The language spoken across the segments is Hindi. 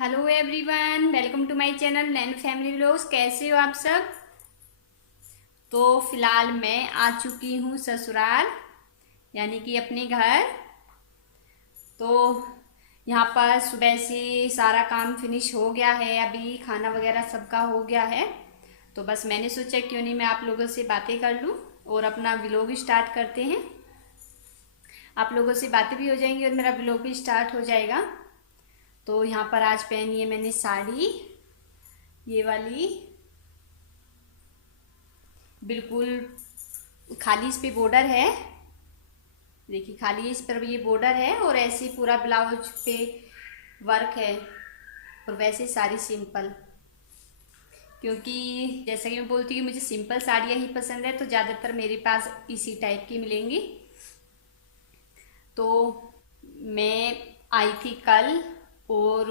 Hello everyone, welcome to my channel nano family vlogs. कैसे हो आप सब। तो फिलहाल मैं आ चुकी हूँ ससुराल, यानी कि अपने घर। तो यहाँ पर सुबह से सारा काम फिनिश हो गया है, अभी खाना वगैरह सबका हो गया है। तो बस मैंने सोचा क्यों नहीं मैं आप लोगों से बातें कर लूँ और अपना व्लॉग स्टार्ट करते हैं। आप लोगों से बातें भी हो जाएंगी और मेरा व्लॉग भी स्टार्ट हो जाएगा। तो यहाँ पर आज पहनी है मैंने साड़ी, ये वाली, बिल्कुल खाली इस पे बॉर्डर है। देखिए खाली इस पर ये बॉर्डर है और ऐसे पूरा ब्लाउज पे वर्क है। और वैसे साड़ी सिंपल, क्योंकि जैसा कि मैं बोलती हूँ मुझे सिंपल साड़ियाँ ही पसंद है, तो ज़्यादातर मेरे पास इसी टाइप की मिलेंगी। तो मैं आई थी कल और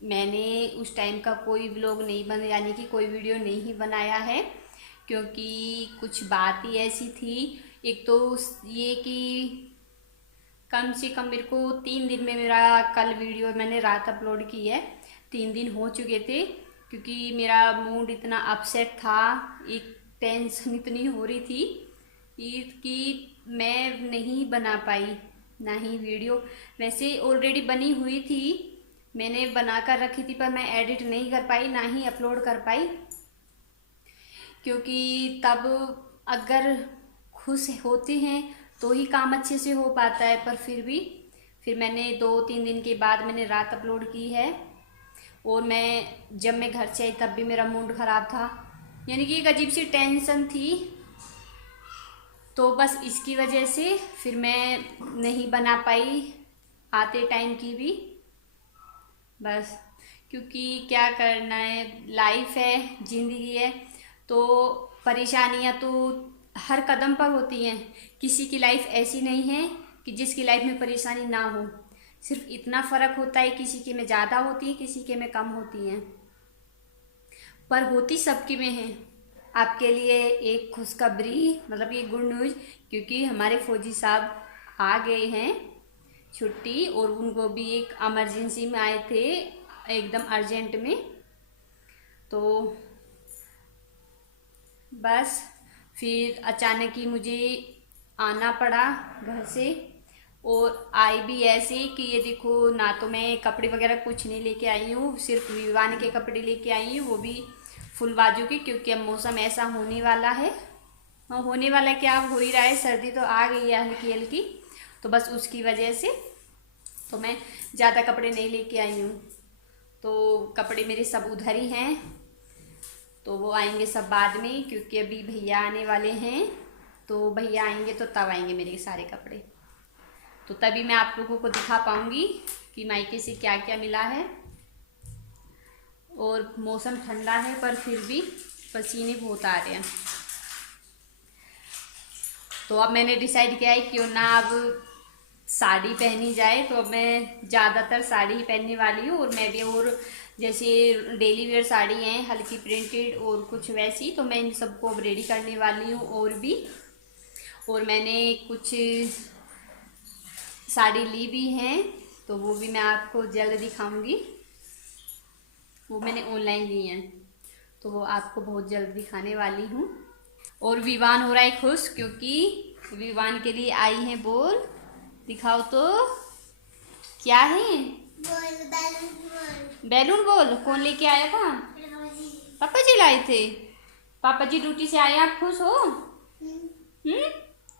मैंने उस टाइम का कोई व्लॉग नहीं बना, यानी कि कोई वीडियो नहीं बनाया है, क्योंकि कुछ बात ही ऐसी थी। एक तो ये कि कम से कम मेरे को 3 दिन में, मेरा कल वीडियो मैंने रात अपलोड की है, 3 दिन हो चुके थे, क्योंकि मेरा मूड इतना अपसेट था, एक टेंशन इतनी हो रही थी कि मैं नहीं बना पाई ना ही वीडियो। वैसे ऑलरेडी बनी हुई थी, मैंने बना कर रखी थी, पर मैं एडिट नहीं कर पाई ना ही अपलोड कर पाई, क्योंकि तब अगर खुश होते हैं तो ही काम अच्छे से हो पाता है। पर फिर मैंने 2-3 दिन के बाद मैंने रात अपलोड की है। और जब मैं घर से आई तब भी मेरा मूड ख़राब था, यानी कि एक अजीब सी टेंशन थी। तो बस इसकी वजह से फिर मैं नहीं बना पाई आते टाइम की भी, बस क्योंकि क्या करना है, लाइफ है, ज़िंदगी है। तो परेशानियां तो हर कदम पर होती हैं। किसी की लाइफ ऐसी नहीं है कि जिसकी लाइफ में परेशानी ना हो। सिर्फ इतना फ़र्क होता है, किसी के में ज़्यादा होती है, किसी के में कम होती हैं, पर होती सबके में है। आपके लिए एक खुशखबरी, मतलब ये गुड न्यूज़, क्योंकि हमारे फौजी साहब आ गए हैं छुट्टी, और उनको भी एक इमरजेंसी में आए थे, एकदम अर्जेंट में। तो बस फिर अचानक ही मुझे आना पड़ा घर से। और आई भी ऐसे कि ये देखो, ना तो मैं कपड़े वगैरह कुछ नहीं लेके आई हूँ, सिर्फ विवान के कपड़े लेके आई हूँ, वो भी फुल बाजू के, क्योंकि अब मौसम ऐसा होने वाला है। हाँ, होने वाला है, क्या हो ही रहा है, सर्दी तो आ गई है हल्की हल्की। तो बस उसकी वजह से तो मैं ज़्यादा कपड़े नहीं लेके आई हूँ। तो कपड़े मेरे सब उधर ही हैं, तो वो आएंगे सब बाद में, क्योंकि अभी भैया आने वाले हैं। तो भैया आएंगे तो तब आएंगे मेरे सारे कपड़े, तो तभी मैं आप लोगों को दिखा पाऊँगी कि मायके से क्या क्या मिला है। और मौसम ठंडा है पर फिर भी पसीने बहुत आ रहे हैं। तो अब मैंने डिसाइड किया है क्यों ना अब साड़ी पहनी जाए, तो अब मैं ज़्यादातर साड़ी ही पहनने वाली हूँ। और मैं भी, और जैसे डेली वेयर साड़ी हैं हल्की प्रिंटेड और कुछ वैसी, तो मैं इन सबको अब रेडी करने वाली हूँ। और भी, और मैंने कुछ साड़ी ली भी हैं, तो वो भी मैं आपको जल्द दिखाऊंगी। वो मैंने ऑनलाइन ली हैं, तो वो आपको बहुत जल्द दिखाने वाली हूँ। और विवान हो रहा है खुश, क्योंकि विवान के लिए आई हैं बोल, दिखाओ तो क्या है। बैलून बोल, कौन लेके आया था। पापा जी लाए थे। पापा जी ड्यूटी से आए, आप खुश हो।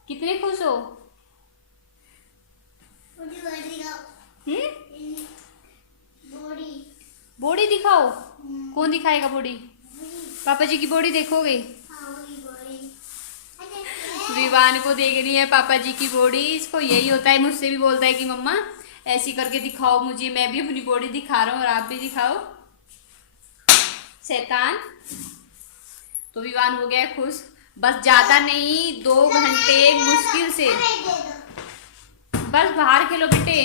कितने खुश हो। बॉडी दिखाओ। कौन दिखाएगा बॉडी। पापा जी की बॉडी देखोगे। विवान को देख रही है पापा जी की बॉडी। इसको यही होता है, मुझसे भी बोलता है कि मम्मा ऐसी करके दिखाओ मुझे, मैं भी अपनी बॉडी दिखा रहा हूँ और आप भी दिखाओ। शैतान। तो विवान हो गया खुश। बस ज्यादा नहीं, 2 घंटे मुश्किल से। बस बाहर खेलो बेटे,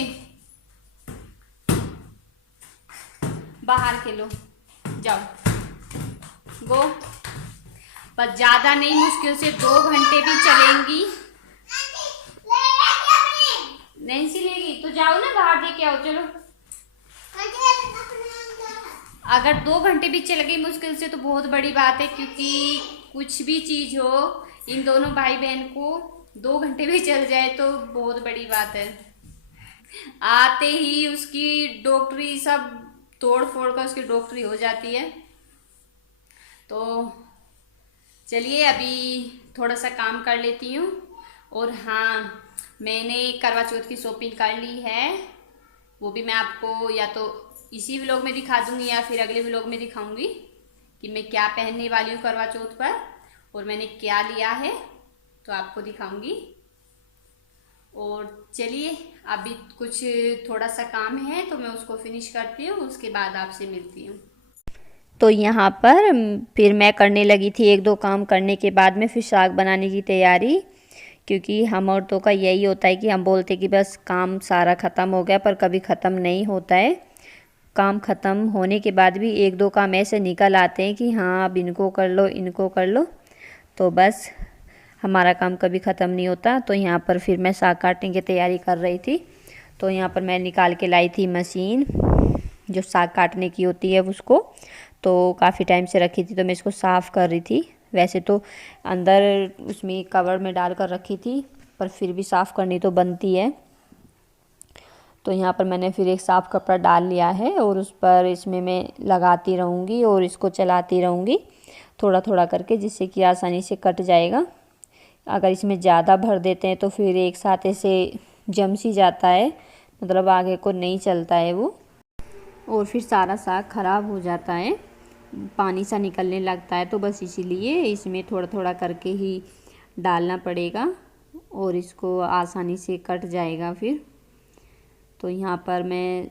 बाहर खेलो, जाओ, गो। बस ज्यादा नहीं, मुश्किल से 2 घंटे भी चलेंगी। नहीं सिलेगी तो जाओ ना, बाहर दे के आओ, चलो। अगर 2 घंटे भी चल गई मुश्किल से तो बहुत बड़ी बात है, क्योंकि कुछ भी चीज़ हो इन दोनों भाई बहन को 2 घंटे भी चल जाए तो बहुत बड़ी बात है। आते ही उसकी डॉक्टरी सब तोड़ फोड़ कर उसकी डॉक्टरी हो जाती है। तो चलिए अभी थोड़ा सा काम कर लेती हूँ। और हाँ, मैंने करवा चौथ की शॉपिंग कर ली है, वो भी मैं आपको या तो इसी व्लॉग में दिखा दूँगी या फिर अगले व्लॉग में दिखाऊँगी कि मैं क्या पहनने वाली हूँ करवा चौथ पर और मैंने क्या लिया है, तो आपको दिखाऊँगी। और चलिए अभी कुछ थोड़ा सा काम है तो मैं उसको फिनिश करती हूँ, उसके बाद आपसे मिलती हूँ। तो यहाँ पर फिर मैं करने लगी थी, 1-2 काम करने के बाद में फिर साग बनाने की तैयारी। क्योंकि हम औरतों का यही होता है कि हम बोलते कि बस काम सारा ख़त्म हो गया, पर कभी ख़त्म नहीं होता है। काम ख़त्म होने के बाद भी 1-2 काम ऐसे निकल आते हैं कि हाँ अब इनको कर लो, इनको कर लो, तो बस हमारा काम कभी ख़त्म नहीं होता। तो यहाँ पर फिर मैं साग काटने की तैयारी कर रही थी। तो यहाँ पर मैं निकाल के लाई थी मशीन जो साग काटने की होती है उसको, तो काफ़ी टाइम से रखी थी, तो मैं इसको साफ़ कर रही थी। वैसे तो अंदर उसमें कवर में डाल कर रखी थी, पर फिर भी साफ़ करनी तो बनती है। तो यहाँ पर मैंने फिर एक साफ़ कपड़ा डाल लिया है और उस पर इसमें मैं लगाती रहूँगी और इसको चलाती रहूँगी थोड़ा थोड़ा करके, जिससे कि आसानी से कट जाएगा। अगर इसमें ज़्यादा भर देते हैं तो फिर एक साथ ऐसे जम सी जाता है, मतलब आगे को नहीं चलता है वो, और फिर सारा साग ख़राब हो जाता है, पानी सा निकलने लगता है। तो बस इसीलिए इसमें थोड़ा थोड़ा करके ही डालना पड़ेगा और इसको आसानी से कट जाएगा फिर। तो यहाँ पर मैं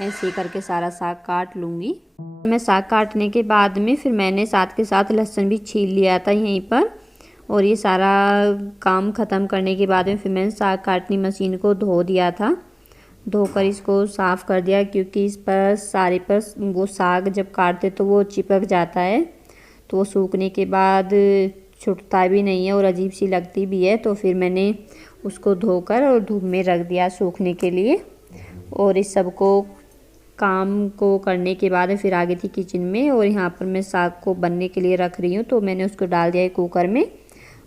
ऐसे करके सारा साग काट लूँगी। मैं साग काटने के बाद में फिर मैंने साथ के साथ लहसुन भी छील लिया था यहीं पर, और ये सारा काम ख़त्म करने के बाद में फिर मैंने साग काटनी मशीन को धो दिया था। धोकर इसको साफ़ कर दिया, क्योंकि इस पर सारे पर वो साग जब काटते तो वो चिपक जाता है, तो वो सूखने के बाद छूटता भी नहीं है और अजीब सी लगती भी है। तो फिर मैंने उसको धोकर और धूप में रख दिया सूखने के लिए। और इस सब को काम को करने के बाद फिर आ गई थी किचन में, और यहाँ पर मैं साग को बनने के लिए रख रही हूँ। तो मैंने उसको डाल दिया है कुकर में,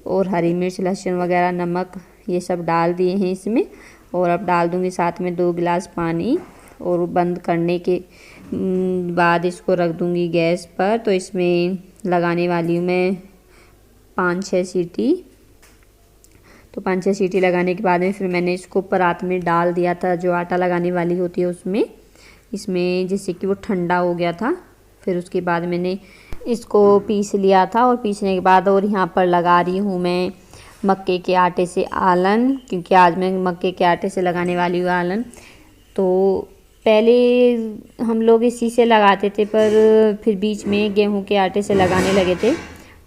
और हरी मिर्च, लहसुन वगैरह, नमक ये सब डाल दिए हैं इसमें। और अब डाल दूँगी साथ में 2 गिलास पानी, और बंद करने के बाद इसको रख दूँगी गैस पर। तो इसमें लगाने वाली हूँ मैं 5-6 सीटी। तो 5-6 सीटी लगाने के बाद में फिर मैंने इसको परात में डाल दिया था, जो आटा लगाने वाली होती है उसमें, इसमें, जिससे कि वो ठंडा हो गया था। फिर उसके बाद मैंने इसको पीस लिया था, और पीसने के बाद और यहाँ पर लगा रही हूँ मैं मक्के के आटे से आलन, क्योंकि आज मैं मक्के के आटे से लगाने वाली हूँ आलन। तो पहले हम लोग इसी से लगाते थे, पर फिर बीच में गेहूं के आटे से लगाने लगे थे,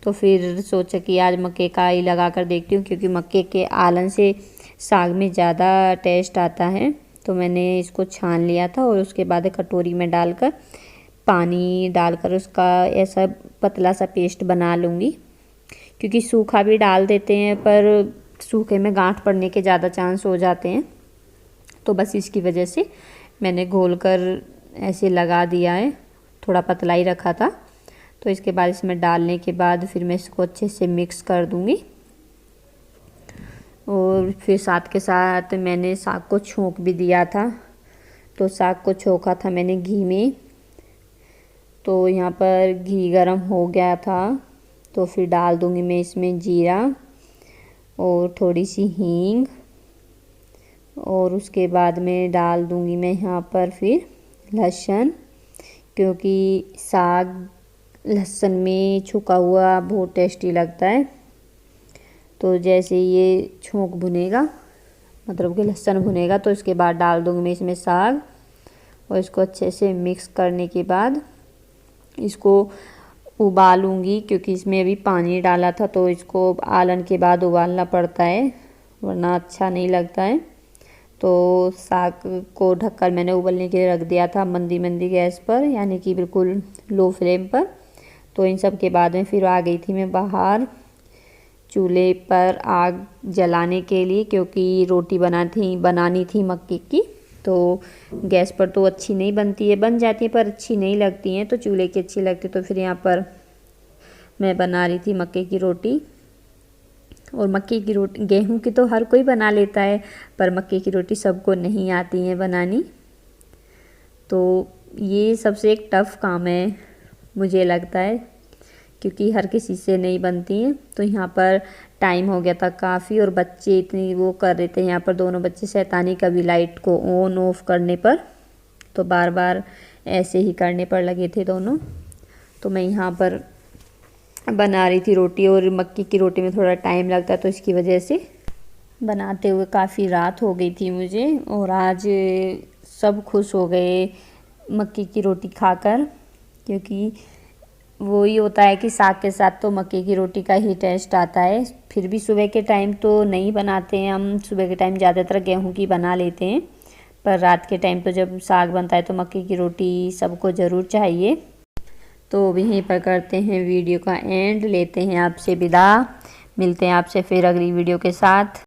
तो फिर सोचा कि आज मक्के का ही लगा कर देखती हूँ, क्योंकि मक्के के आलन से साग में ज़्यादा टेस्ट आता है। तो मैंने इसको छान लिया था, और उसके बाद कटोरी में डालकर पानी डालकर उसका ऐसा पतला सा पेस्ट बना लूँगी, क्योंकि सूखा भी डाल देते हैं पर सूखे में गांठ पड़ने के ज़्यादा चांस हो जाते हैं। तो बस इसकी वजह से मैंने घोल कर ऐसे लगा दिया है, थोड़ा पतला ही रखा था। तो इसके बाद इसमें डालने के बाद फिर मैं इसको अच्छे से मिक्स कर दूँगी, और फिर साथ के साथ मैंने साग को छोंक भी दिया था। तो साग को छोंका था मैंने घी में। तो यहाँ पर घी गरम हो गया था, तो फिर डाल दूँगी मैं इसमें जीरा और थोड़ी सी हींग, और उसके बाद में डाल दूँगी मैं यहाँ पर फिर लहसुन, क्योंकि साग लहसुन में छुका हुआ बहुत टेस्टी लगता है। तो जैसे ये छोंक भुनेगा, मतलब कि लहसुन भुनेगा, तो इसके बाद डाल दूँगी मैं इसमें साग, और इसको अच्छे से मिक्स करने के बाद इसको उबालूँगी, क्योंकि इसमें अभी पानी डाला था, तो इसको आलन के बाद उबालना पड़ता है, वरना अच्छा नहीं लगता है। तो साग को ढककर मैंने उबलने के लिए रख दिया था मंदी मंदी गैस पर, यानी कि बिल्कुल लो फ्लेम पर। तो इन सब के बाद में फिर आ गई थी मैं बाहर चूल्हे पर आग जलाने के लिए, क्योंकि रोटी बनानी थी मक्के की। तो गैस पर तो अच्छी नहीं बनती है, बन जाती है पर अच्छी नहीं लगती हैं, तो चूल्हे की अच्छी लगती। तो फिर यहाँ पर मैं बना रही थी मक्के की रोटी। और मक्के की रोटी, गेहूं की तो हर कोई बना लेता है, पर मक्के की रोटी सबको नहीं आती है बनानी। तो ये सबसे एक टफ़ काम है मुझे लगता है, क्योंकि हर किसी से नहीं बनती हैं। तो यहाँ पर टाइम हो गया था काफ़ी, और बच्चे इतनी वो कर रहे थे यहाँ पर, दोनों बच्चे शैतानी, कभी लाइट को ऑन ऑफ करने पर, तो बार बार ऐसे ही करने पर लगे थे दोनों। तो मैं यहाँ पर बना रही थी रोटी, और मक्की की रोटी में थोड़ा टाइम लगता है, तो इसकी वजह से बनाते हुए काफ़ी रात हो गई थी मुझे। और आज सब खुश हो गए मक्की की रोटी खाकर, क्योंकि वो ही होता है कि साग के साथ तो मक्के की रोटी का ही टेस्ट आता है। फिर भी सुबह के टाइम तो नहीं बनाते हैं हम, सुबह के टाइम ज़्यादातर गेहूं की बना लेते हैं, पर रात के टाइम तो जब साग बनता है तो मक्के की रोटी सबको ज़रूर चाहिए। तो अभी यहीं पर करते हैं वीडियो का एंड, लेते हैं आपसे विदा, मिलते हैं आपसे फिर अगली वीडियो के साथ।